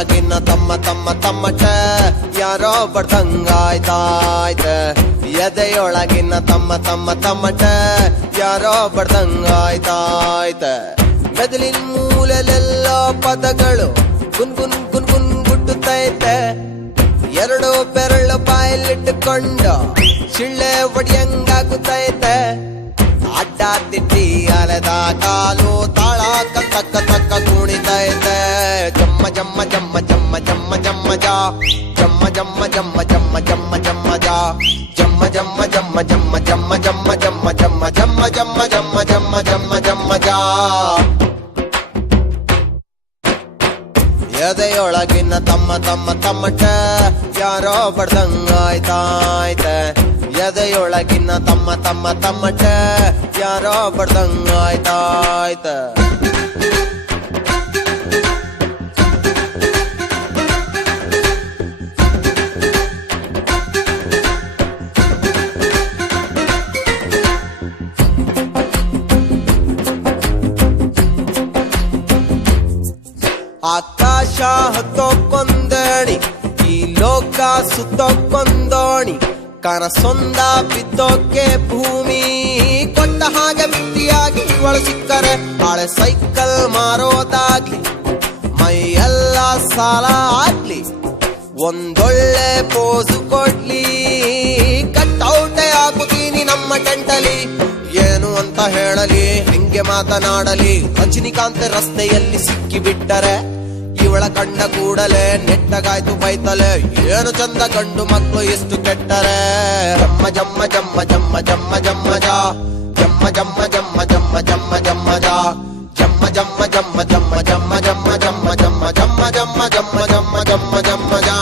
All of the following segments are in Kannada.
ಎದೆಯೊಳಗಿನ ತಮ್ಮ ತಮ್ಮ ತಮ್ಮಟ ಯಾರೋ ಬಡ್ದಂಗಾಯ್ತಾಯ್ತ ಎದೆಯೊಳಗಿನ ತಮ್ಮ ತಮ್ಮ ತಮ್ಮಟ ಯಾರೋ ಬಡ್ದಂಗಾಯ್ತಾಯ್ತ ಮೆದುಳಿನ ಮೂಲೆಲೆಲ್ಲ ಪದಗಳು ಗುನ್ ಗುನ್ ಗುನ್ ಗುನ್ ಗುಟ್ಟುತ್ತೈತೆ ಎರಡು ಬೆರಳು ಬಾಯಲ್ಲಿಟ್ಟುಕೊಂಡು ಶಿಳ್ಳೆ ಒಡಿಯಂಗಾಗುತ್ತೈತೆ ಅಡ್ಡ ತಿಟ್ಟಿ ಅಲೆದ ಕಾಲು ತಾಳ ತಕ್ಕ ತಕ್ಕ ಕುಣಿತೈತೆ ಜಮ್ಮ ಜಮ್ಮ ಜಮ್ಮ ಜಮ್ಮ ಜಮ್ಮ ಜಮ್ಮ ಜಾ ಜಮ್ಮ ಜಮ್ಮ ಜಮ್ಮ ಜಮ್ಮ ಜಮ್ಮ ಜಮ್ಮ ಜಾ ಜಮ್ಮ ಜಮ್ಮ ಜಮ್ಮ ಜಮ್ಮ ಜಮ್ಮ ಜಮ್ಮ ಜಮ್ಮ ಜಮ್ಮ ಜಮ್ಮ ಜಮ್ಮ ಜಮ್ಮ ಜಮ್ಮ ಜಮ್ಮ ಜಮ್ಮ ಜಾ ಎದೆಯೊಳಗಿನ ತಮ್ಮ ತಮ್ಮ ತಮ್ಮಟ ಯಾರೋ ಬಡ್ದಂಗಾಯ್ತಾಯ್ತ ಎದೆಯೊಳಗಿನ ತಮ್ಮ ತಮ್ಮ ತಮ್ಮಟ ಯಾರೋ ಬಡ್ದಂಗಾಯ್ತಾಯ್ತ ಆಕಾಶ ಹತ್ತೋಕೊಂದಣಿ ಈ ಲೋಕ ಸುತ್ತೋಕೊಂದೋಣಿ ಕನಸೊಂದ ಬಿದ್ದೋಕೆ ಭೂಮಿ ಕೊಟ್ಟ ಹಾಗೆ ಬಿಟ್ಟಿಯಾಗಿ ಇವಳು ಸಿಕ್ಕರೆ ಹಳೆ ಸೈಕಲ್ ಮಾರೋದಾಗ್ಲಿ ಮೈಯೆಲ್ಲ ಸಾಲ ಆಗ್ಲಿ ಒಂದೊಳ್ಳೆ ಪೋಸು ಕೊಡ್ಲಿ ಕಟ್ಔಟೆ ಹಾಕುತ್ತೀನಿ ನಮ್ಮ ಟೆಂಟಲಿ ಏನು ಅಂತ ಹೇಳಲಿ ಹೆಂಗೆ ಮಾತನಾಡಲಿ ರಜನಿಕಾಂತ್ ರಸ್ತೆಯಲ್ಲಿ ಸಿಕ್ಕಿ ಬಿಟ್ಟರೆ ಇವಳ ಕಂಡ ಕೂಡಲೇ ನೆಟ್ಟಗಾಯ್ತು ಬೈತಲೆ ಏನು ಚಂದ ಗಂಡು ಮಕ್ಕಳು ಎಷ್ಟು ಕೆಟ್ಟರೆ ಜಮ್ಮ ಜಮ್ಮ ಜಮ್ಮ ಜಮ್ಮ ಜಮ್ಮ ಜಮ್ಮ ಜಾ ಜಮ್ಮ ಜಮ್ಮ ಜಮ್ಮ ಜಮ್ಮ ಜಮ್ಮ ಜಮ್ಮ ಜಾ ಜಮ್ಮ ಜಮ್ಮ ಜಮ್ಮ ಜಮ್ಮ ಜಮ್ಮ ಜಮ್ಮ ಜಮ್ಮ ಜಮ್ಮ ಜಮ್ಮ ಜಮ್ಮ ಜಮ್ಮ ಜಮ್ಮ ಜಮ್ಮ ಜಮ್ಮ ಜಾ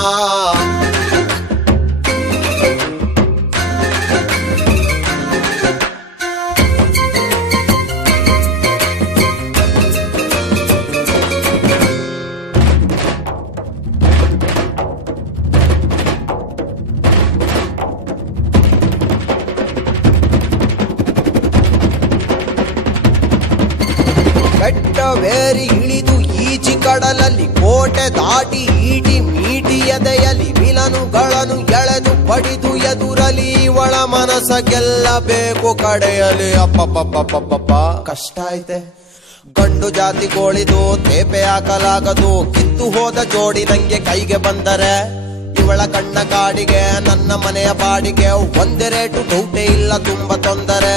ಬೆಟ್ಟವೇರಿ ಇಳಿದು ಈಜಿ ಕಡಲಲ್ಲಿ ಕೋಟೆ ದಾಟಿ ಈಟಿ ಮೀಟಿ ಎದೆಯಲ್ಲಿ ವಿಲನುಗಳನ್ನು ಎಳೆದು ಪಡಿದು ಎದುರಲಿ ಒಳ ಮನಸ ಗೆಲ್ಲಬೇಕು ಕಡೆಯಲ್ಲಿ ಅಪ್ಪಪ್ಪಪ್ಪಪ್ಪಪ್ಪ ಕಷ್ಟ ಐತೆ ಗಂಡು ಜಾತಿ ಗೋಳಿದು ತೇಪೆ ಹಾಕಲಾಗದು ಕಿತ್ತು ಹೋದ ಜೋಡಿ ನಂಗೆ ಕೈಗೆ ಬಂದರೆ ಇವಳ ಕಣ್ಣ ಕಾಡಿಗೆ ನನ್ನ ಮನೆಯ ಬಾಡಿಗೆ ಒಂದೇ ರೇಟು ಡೌಟೇ ಇಲ್ಲ ತುಂಬ ತೊಂದರೆ